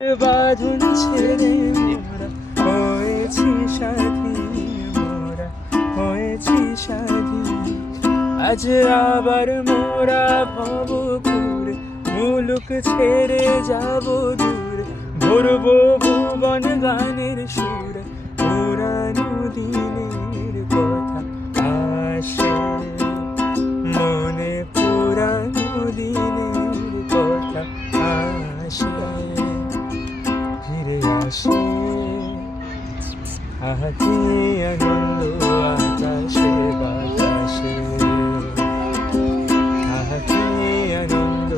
বাঁধন ছেড়ে মোরা হয়েছি স্বাধীন, মোরা হয়েছি স্বাধীন। আজ আবার মোরা ভব ঘুরে মুলুক ছেড়ে যাব দূরে, ভরবো ভুবন গানের সুরে, পুরানো দিনের কথা আসে মনে, পুরানো দিনের কথা আসে, ফিরে আসে হাতে আনন্দ আকাশে বাতাসে, হাতে আনন্দ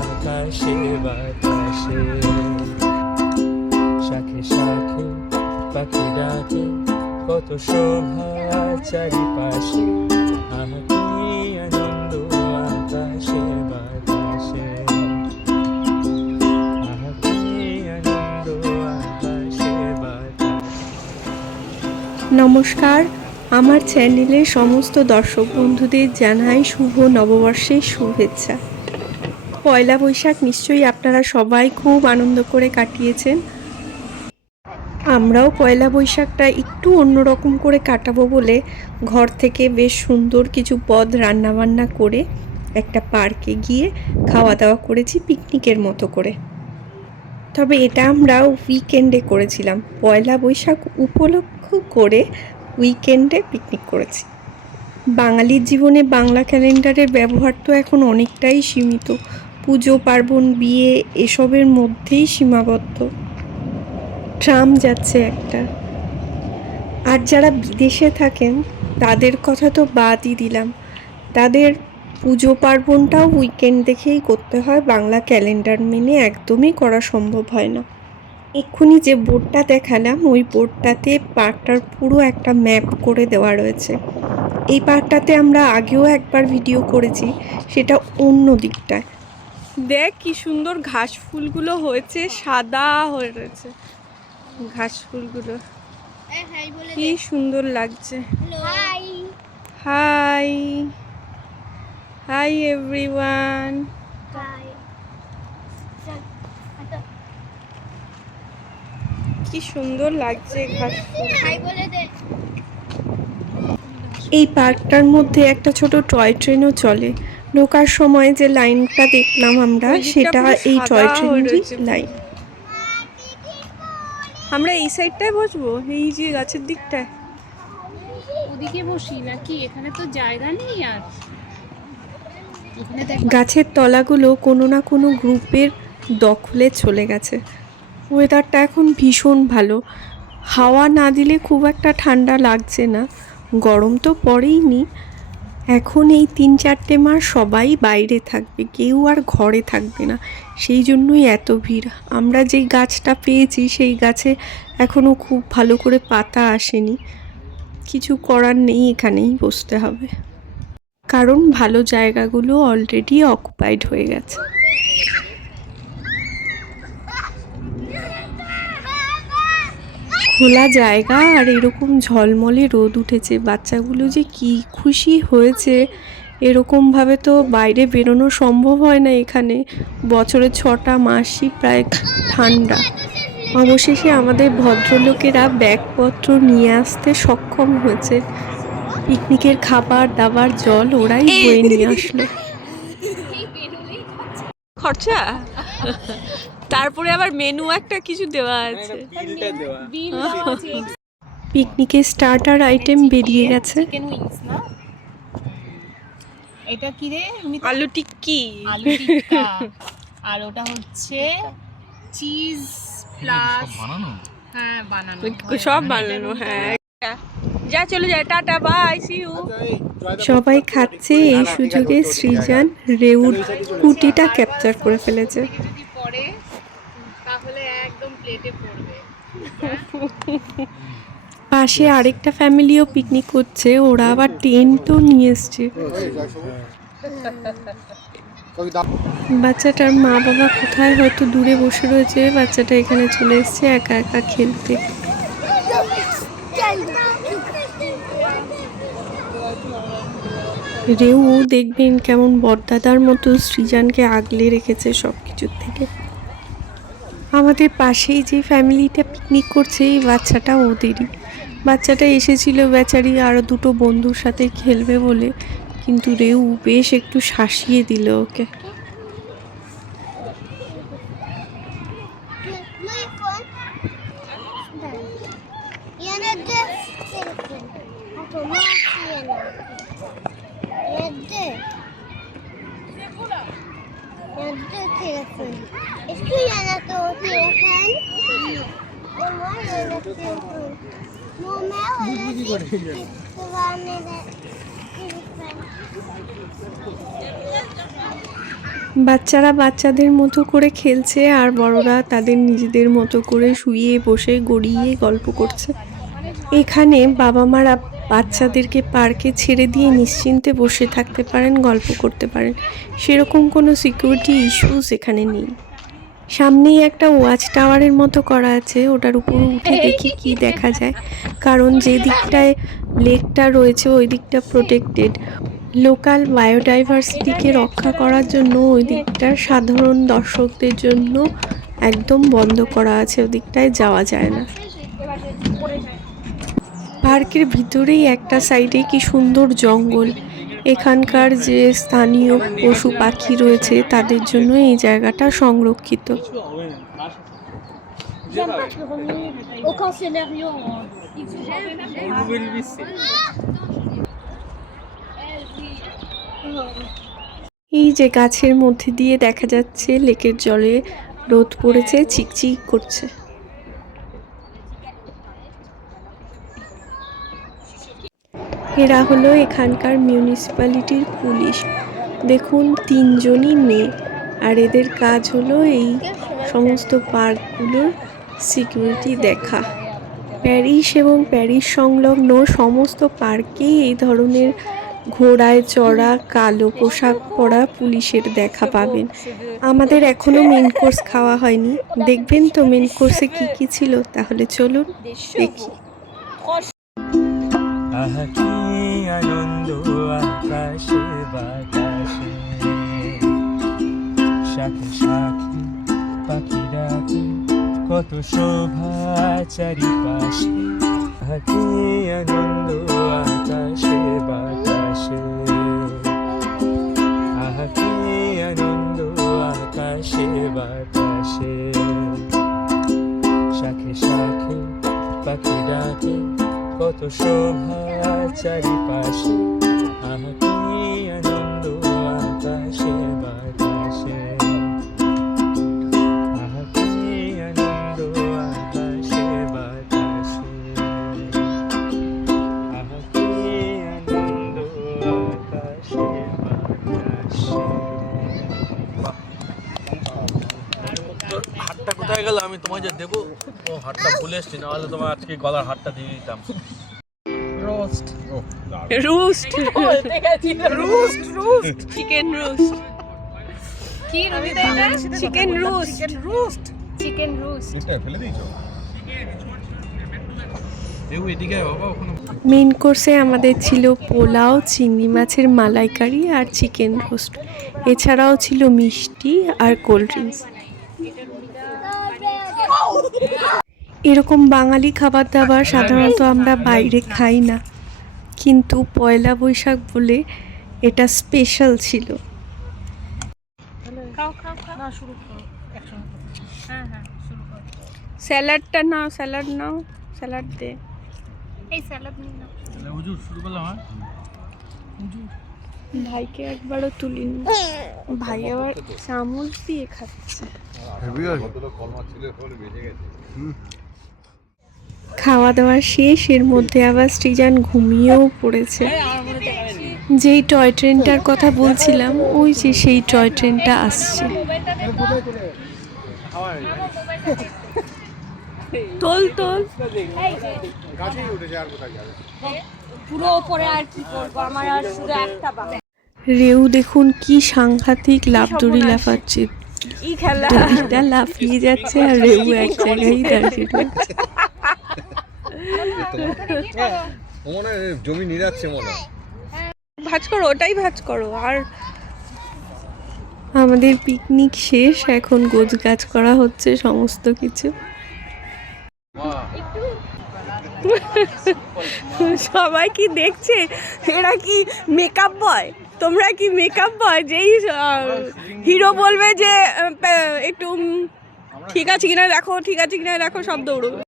আকাশে বাতাসে। শাখে শাখে পাখি ডাকে কত শোভা চারিপাশে, হাতে আনন্দ আকাশে বাতাসে, হাতে আনন্দ আকাশে বাতাসে। নমস্কার, আমার চ্যানেলের সমস্ত দর্শক বন্ধুদের জানাই শুভ নববর্ষের শুভেচ্ছা। পয়লা বৈশাখ নিশ্চয়ই আপনারা সবাই খুব আনন্দ করে কাটিয়েছেন। আমরাও পয়লা বৈশাখটা একটু অন্যরকম করে কাটাবো বলে ঘর থেকে বেশ সুন্দর কিছু পদ রান্নাবান্না করে একটা পার্কে গিয়ে খাওয়া দাওয়া করেছি পিকনিকের মতো করে। তবে এটা আমরা উইকেন্ডে করেছিলাম, পয়লা বৈশাখ উপলক্ষ করে উইকেন্ডে পিকনিক করেছি। বাঙালির জীবনে বাংলা ক্যালেন্ডারের ব্যবহার তো এখন অনেকটাই সীমিত, পুজো পার্বণ বিয়ে এসবের মধ্যেই সীমাবদ্ধ। ট্রাম যাচ্ছে একটা, আর যারা বিদেশে থাকেন তাদের কথা তো বাদই দিলাম, তাদের পুজো পার্বণটাও উইকেন্ড দেখেই করতে হয়, বাংলা ক্যালেন্ডার মেনে একদমই করা সম্ভব হয় না। এক্ষুনি যে বোর্ডটা দেখালাম ওই বোর্ডটাতে পার্কটার পুরো একটা ম্যাপ করে দেওয়া রয়েছে। এই পার্কটাতে আমরা আগেও একবার ভিডিও করেছি, সেটা অন্য দিকটায়। দেখ কি সুন্দর ঘাস ফুলগুলো হয়েছে, সাদা হয়ে রয়েছে ঘাস ফুলগুলো, কি সুন্দর লাগছে। হাই হাই এভরিওয়ান, কি সুন্দর লাগছে ঘাস ফুল। এই পার্কটার মধ্যে একটা ছোট টয় ট্রেনও চলে, ঢোকার সময় যে লাইনটা দেখলাম আমরা সেটা এই টয় ট্রেনেরই লাইন। আমরা এই সাইডটায় বসবো, এই যে গাছের দিকটায় ওদিকে বসি নাকি? এখানে তো জায়গা নেই। আর গাছের তলাগুলো কোনো না কোনো গ্রুপের দখলে চলে গেছে। ওয়েদারটা এখন ভীষণ ভালো, হাওয়া না দিলে খুব একটা ঠান্ডা লাগছে না, গরম তো পড়েইনি। এখন এই 3-4 মাস সবাই বাইরে থাকবে, কেউ আর ঘরে থাকবে না, সেই জন্যই এত ভিড়। আমরা যেই গাছটা পেয়েছি সেই গাছে এখনও খুব ভালো করে পাতা আসেনি, কিছু করার নেই, এখানেই বসতে হবে, কারণ ভালো জায়গাগুলো অলরেডি অকুপাইড হয়ে গেছে। খোলা জায়গা আর এরকম ঝলমলে রোদ উঠেছে, বাচ্চাগুলো যে কি খুশি হয়েছে। এরকমভাবে তো বাইরে বেরোনো সম্ভব হয় না, এখানে বছরের 6টা মাসই প্রায় ঠান্ডা। অবশেষে আমাদের ভদ্রলোকেরা ব্যাগপত্র নিয়ে আসতে সক্ষম হয়েছে, পিকনিকের খাবার দাবার জল ওরাই বয়ে নিয়ে আসলো। খরচা তারপরে আবার মেনু একটা কিছু দেওয়া আছে, পিকনিকের স্টার্টার আইটেম বেরিয়ে গেছে। এটা কি রে? আলু টিক্কি, আলু টিক্কা, আর ওটা হচ্ছে চিজ প্লাস হ্যাঁ বানানো, সব বানানো। হ্যাঁ, যা চলে যায়, টাটা বাই সি ইউ। সবাই খাচ্ছে, এই সুযোগে সৃজন রেউর কুটিটা ক্যাপচার করে ফেলেছে। যদি পড়ে তাহলে একদম প্লেটে পড়বে। পাশে আরেকটা ফ্যামিলিও পিকনিক করছে, ওরা আবার টেন্টও নিয়ে এসছে। বাচ্চাটার মা বাবা কোথায় হয়তো দূরে বসে রয়েছে, বাচ্চাটা এখানে চলে এসছে একা একা খেলতে। রেউ দেখবেন কেমন বড়দাদার মতো সৃজনকে আগলে রেখেছে সব কিছুর থেকে। আমাদের পাশেই যে ফ্যামিলিটা পিকনিক করছে এই বাচ্চাটা ওদেরই। বাচ্চাটা এসেছিল বেচারি আরও দুটো বন্ধুর সাথে খেলবে বলে, কিন্তু রেউ বেশ একটু শাসিয়ে দিল ওকে। বাচ্চারা বাচ্চাদের মতো করে খেলছে আর বড়রা তাদের নিজেদের মতো করে শুয়ে বসে গড়িয়ে গল্প করছে। এখানে বাবা মারা বাচ্চাদেরকে পার্কে ছেড়ে দিয়ে নিশ্চিন্তে বসে থাকতে পারেন, গল্প করতে পারেন, সেরকম কোনো সিকিউরিটি ইস্যুস এখানে নেই। সামনেই একটা ওয়াচ টাওয়ারের মতো করা আছে, ওটার উপর উঠে দেখি কি দেখা যায়, কারণ যে দিকটায় লেকটা রয়েছে ওই দিকটা প্রোটেক্টেড। লোকাল বায়োডাইভার্সিটিকে রক্ষা করার জন্য ওই দিকটার সাধারণ দর্শকদের জন্য একদম বন্ধ করা আছে, ওই দিকটায় যাওয়া যায় না। পার্কের ভিতরেই একটা সাইডে কি সুন্দর জঙ্গল, এখানকার যে স্থানীয় পশু পাখি রয়েছে তাদের জন্য এই জায়গাটা সংরক্ষিত। এই যে গাছের মধ্যে দিয়ে দেখা যাচ্ছে লেকের জলে রোদ পড়েছে, চিকচিক করছে। এরা হলো এখানকার মিউনিসিপ্যালিটির পুলিশ। দেখুন 3 জনই মেয়ে, আর এদের কাজ হলো এই সমস্ত পার্কগুলোর সিকিউরিটি দেখা। প্যারিস এবং প্যারিস সংলগ্ন সমস্ত পার্কেই এই ধরনের ঘোড়ায় চড়া কালো পোশাক পরা পুলিশের দেখা পাবেন। আমাদের এখনো মেন কোর্স খাওয়া হয়নি, দেখবেন তো মেন কোর্সে কি কি ছিল, তাহলে চলুন দেখি। আহা কি আনন্দ আকাশে বাতাসে, শাখে শাখে পাখি ডাকে, কত শোভা চারিপাশে। আহা কি আনন্দ আকাশে বাতাসে, আহা কি আনন্দ আকাশে বাতাসে, শাখে শাখে পাখি ডাকে, কত শোভা চারিপাশে। আহা কি আনন্দ আকাশে বাতাসে, আহা কি আনন্দ আকাশে বাতাসে, আহা কি আনন্দ আকাশে বাতাসে। হাতটা কোথায় গেল? আমি তোমায় যে দেবো, ও হাতটা ভুলে এসছি, না হলে তোমার আজকে গলার হাতটা দিয়ে দিতাম। Roast roast roast roast chicken roast, কি রবিদা এটা? Chicken roast roast chicken roast. এটা ফেলে দিয়েছো? এদিকে বাবা, ওখানে মেন কোর্সে আমাদের ছিল পোলাও, চিংড়ি মাছের মালাইকারি আর চিকেন রোস্ট। এছাড়াও ছিল মিষ্টি আর কোল্ড ড্রিঙ্কস। এরকম বাঙালি খাবার দাবার সাধারণত আমরা বাইরে খাই না, কিন্তু পয়লা বৈশাখ বলে এটা স্পেশাল ছিল। খাও খাও খাও, না শুরু করো একসঙ্গে। হ্যাঁ হ্যাঁ শুরু করো। স্যালাডটা নাও, স্যালাড নাও, স্যালাড দে। এই স্যালাড নিন না। তাহলে হুজুর শুরু করলাম। হ্যাঁ হুজুর, ভাইকে একবারও তুলিনি, ভাই আবার চামচ দিয়ে খাচ্ছে। খাওয়া দাওয়া শেষ, এর মধ্যে আবার সৃজান ঘুমিয়েও পড়েছে। যেই টয় ট্রেনটার কথা বলছিলাম, ওই যে সেই টয় ট্রেনটা আসছে। তোল তোল, পুরো উপরে আর কি করবো, আমার আর শুধু একটা বাকি। রেউ দেখুন কি সাংঘাতিক লাফদড়ি লাফাচ্ছে, দড়িটা লাফিয়ে যাচ্ছে আর রেউ এক জায়গায় দাঁড়িয়ে রয়েছে। মনে জমি নিরাচ্ছে মনে। ভাঁজ করো, ওটাই ভাঁজ করো। আর আমাদের পিকনিক শেষ, এখন গোছগাছ করা হচ্ছে সমস্ত কিছু। সবাই কি দেখছে? এরা কি মেকআপ বয়? তোমরা কি মেকআপ বয়? যেই হিরো বলবে যে একটু ঠিক আছে কিনা দেখো, ঠিক আছে কিনা দেখো, সব দৌড়বে।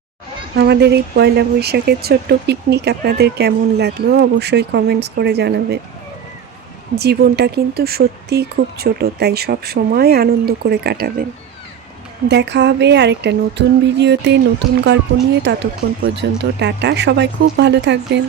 আমাদের এই পয়লা বৈশাখের ছোট্ট পিকনিক আপনাদের কেমন লাগলো অবশ্যই কমেন্টস করে জানাবে। জীবনটা কিন্তু সত্যিই খুব ছোট, তাই সব সময় আনন্দ করে কাটাবেন। দেখা হবে আরেকটা নতুন ভিডিওতে নতুন গল্প নিয়ে। ততক্ষণ পর্যন্ত টাটা, সবাই খুব ভালো থাকবেন।